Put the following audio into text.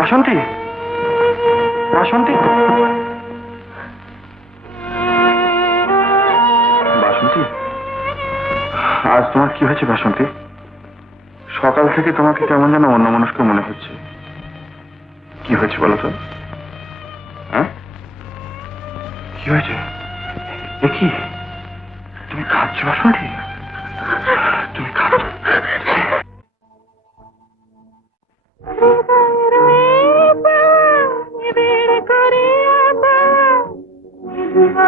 বাসন্তী বাসন্তী বাসন্তী? আজ তোমার কি হয়েছে বাসন্তী? সকাল থেকে তোমাকে কেমন যেন অন্য মানুষকে মনে হচ্ছে। কি হয়েছে বলো তো? হ্যাঁ? কি হয়েছে? এ তুমি কাঁদছো বাসন্তী? তুমি কাঁদছো